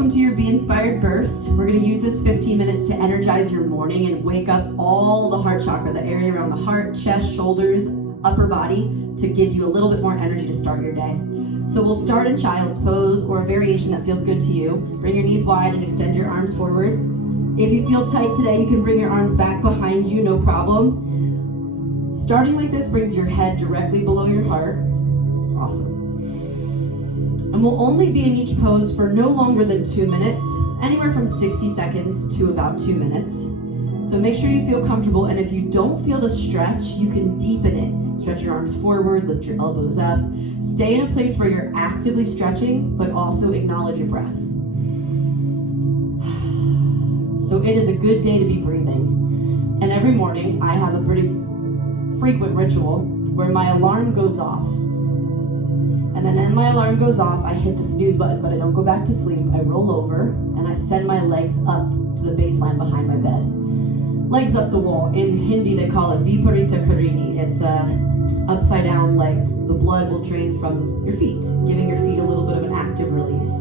welcome to your Be Inspired Burst. We're going to use this 15 minutes to energize your morning and wake up all the heart chakra, the area around the heart, chest, shoulders, upper body, to give you a little bit more energy to start your day. So we'll start in child's pose or a variation that feels good to you. Bring your knees wide and extend your arms forward. If you feel tight today, you can bring your arms back behind you, no problem. Starting like this brings your head directly below your heart. Awesome. And we'll only be in each pose for no longer than 2 minutes, anywhere from 60 seconds to about 2 minutes. So make sure you feel comfortable, and if you don't feel the stretch, you can deepen it. Stretch your arms forward, lift your elbows up. Stay in a place where you're actively stretching, but also acknowledge your breath. So it is a good day to be breathing. And every morning, I have a pretty frequent ritual where my alarm goes off. And then when my alarm goes off, I hit the snooze button, but I don't go back to sleep. I roll over, and I send my legs up to the baseline behind my bed. Legs up the wall. In Hindi, they call it 𝘩𝘩𝘪𝘯𝘬. It's upside down legs. The blood will drain from your feet, giving your feet a little bit of an active release.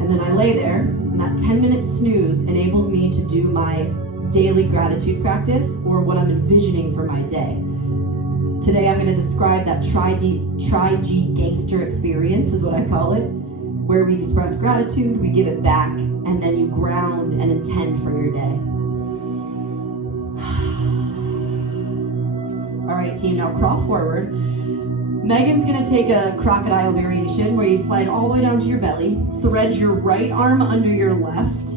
And then I lay there, and that 10-minute snooze enables me to do my daily gratitude practice, or what I'm envisioning for my day. Today I'm going to describe that 𝘥𝑰 gangster experience, is what I call it, where we express gratitude, we give it back, and then you ground and intend for your day. All right, team, now crawl forward. Megan's going to take a crocodile variation where you slide all the way down to your belly, thread your right arm under your left,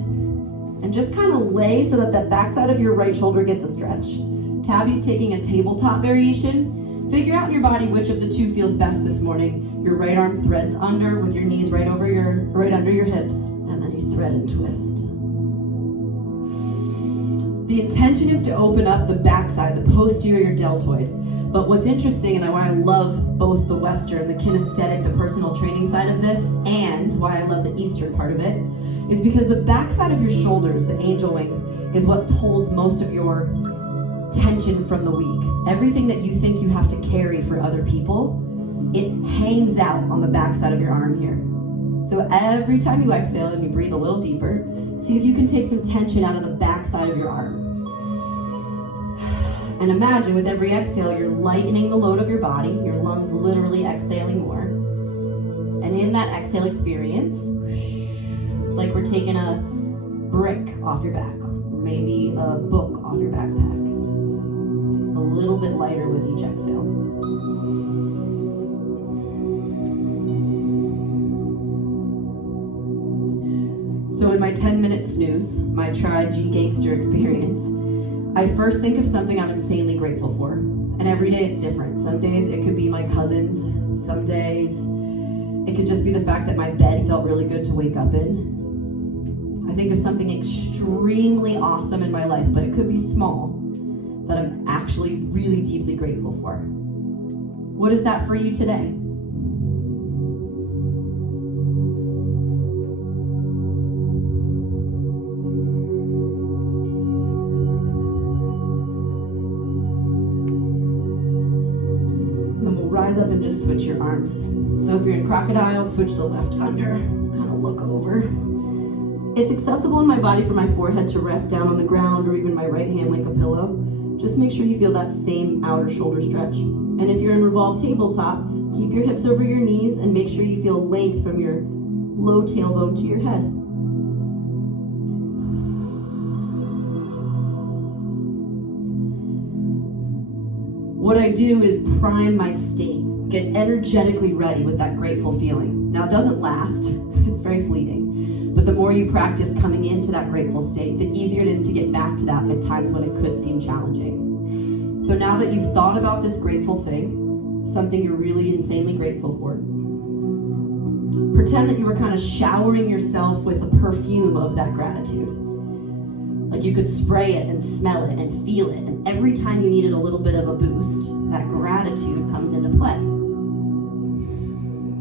and just kind of lay so that that backside of your right shoulder gets a stretch. Tabby's taking a tabletop variation. Figure out in your body which of the two feels best this morning. Your right arm threads under with your knees right under your hips, and then you thread and twist. The intention is to open up the backside, the posterior deltoid. But what's interesting, and why I love both the Western, the kinesthetic, the personal training side of this, and why I love the Eastern part of it, is because the backside of your shoulders, the angel wings, is what holds most of your tension from the week. Everything that you think you have to carry for other people, it hangs out on the backside of your arm here. So every time you exhale and you breathe a little deeper, see if you can take some tension out of the backside of your arm. And imagine with every exhale, you're lightening the load of your body, your lungs literally exhaling more. And in that exhale experience, it's like we're taking a brick off your back, or maybe a book off your backpack. A little bit lighter with each exhale. So in my 10-minute snooze, my 𝘥𝑰 gangster experience, I first think of something I'm insanely grateful for. And every day it's different. Some days it could be my cousins. Some days it could just be the fact that my bed felt really good to wake up in. I think of something extremely awesome in my life, but it could be small, that I'm actually really deeply grateful for. What is that for you today? Rise up and just switch your arms. So if you're in crocodile, switch the left under, kind of look over. It's accessible in my body for my forehead to rest down on the ground, or even my right hand like a pillow. Just make sure you feel that same outer shoulder stretch. And if you're in revolved tabletop, keep your hips over your knees and make sure you feel length from your low tailbone to your head. What I do is prime my state, get energetically ready with that grateful feeling. Now it doesn't last, it's very fleeting, but the more you practice coming into that grateful state, the easier it is to get back to that at times when it could seem challenging. So now that you've thought about this grateful thing, something you're really insanely grateful for, pretend that you were kind of showering yourself with the perfume of that gratitude. Like you could spray it and smell it and feel it, and every time you needed a little bit of a boost, that gratitude comes into play.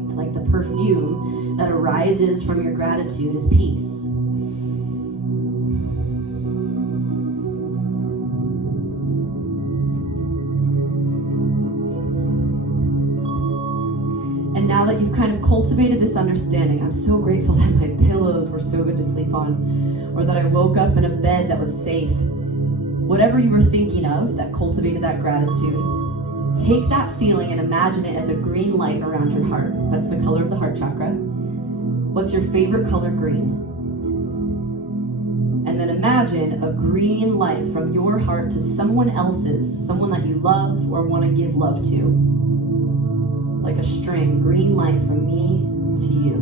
It's like the perfume that arises from your gratitude is peace. now that you've kind of cultivated this understanding, I'm so grateful that my pillows were so good to sleep on, or that I woke up in a bed that was safe. Whatever you were thinking of that cultivated that gratitude, take that feeling and imagine it as a green light around your heart. That's the color of the heart chakra. What's your favorite color? Green. And then imagine a green light from your heart to someone else's, someone that you love or want to give love to. Like a string, green light from me to you.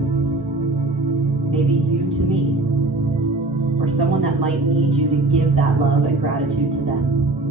Maybe you to me. Or someone that might need you to give that love and gratitude to them.